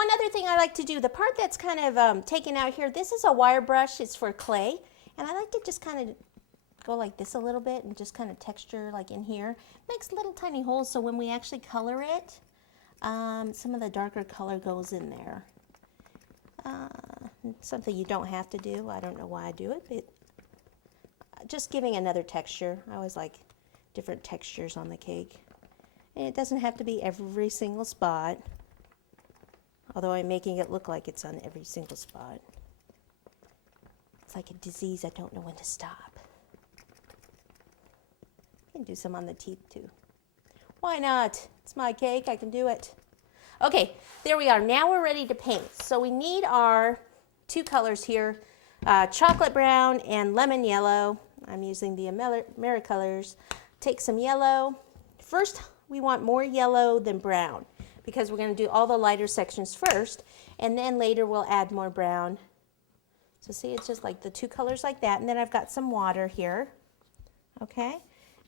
One other thing I like to do, the part that's kind of taken out here, this is a wire brush, it's for clay, and I like to just kind of go like this a little bit and just kind of texture like in here. Makes little tiny holes so when we actually color it, some of the darker color goes in there. Something you don't have to do. I don't know why I do it, but just giving another texture. I always like different textures on the cake. And it doesn't have to be every single spot, although I'm making it look like it's on every single spot. It's like a disease, I don't know when to stop. I can do some on the teeth too. Why not? It's my cake, I can do it. Okay, there we are. Now we're ready to paint. So we need our two colors here, chocolate brown and lemon yellow. I'm using the Americolors. Take some yellow. First, we want more yellow than brown because we're going to do all the lighter sections first, and then later we'll add more brown. So see, it's just like the two colors like that, and then I've got some water here. Okay,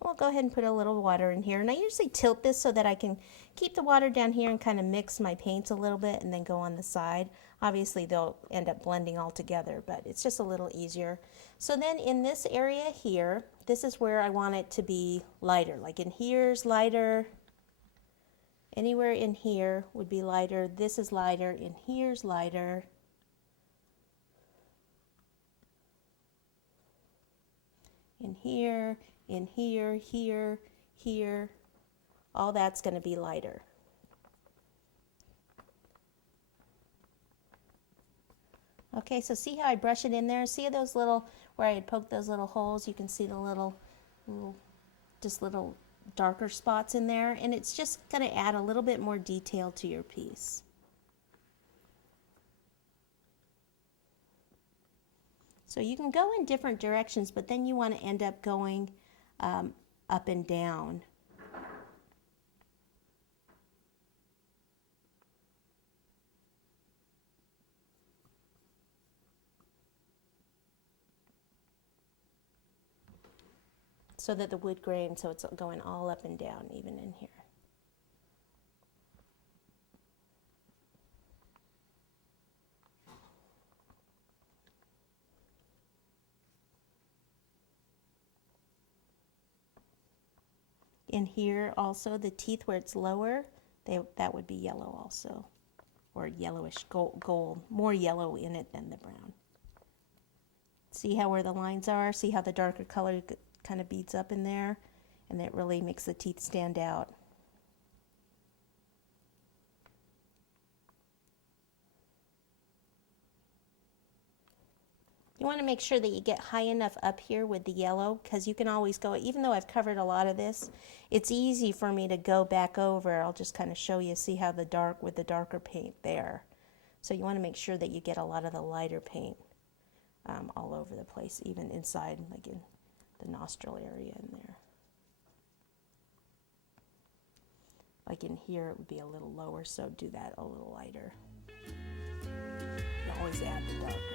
we'll go ahead and put a little water in here, and I usually tilt this so that I can keep the water down here and kind of mix my paints a little bit and then go on the side. Obviously they'll end up blending all together, but it's just a little easier. So then in this area here, this is where I want it to be lighter. Like in here's lighter, anywhere in here would be lighter. This is lighter, in here's lighter. In here, here, here, all that's going to be lighter. Okay, so see how I brush it in there? See those little, where I had poked those little holes? You can see the little darker spots in there, and it's just going to add a little bit more detail to your piece. So you can go in different directions, but then you want to end up going up and down. So that the wood grain, so it's going all up and down, even in here. In here also, the teeth where it's lower, that would be yellow also, or yellowish gold, more yellow in it than the brown. See how where the lines are? See how the darker color kind of beads up in there, and it really makes the teeth stand out. You want to make sure that you get high enough up here with the yellow, because you can always go, even though I've covered a lot of this, it's easy for me to go back over. I'll just kind of show you, see how the dark with the darker paint there. So you want to make sure that you get a lot of the lighter paint all over the place, even inside, like in the nostril area in there. Like in here it would be a little lower, so do that a little lighter. You always add the darker.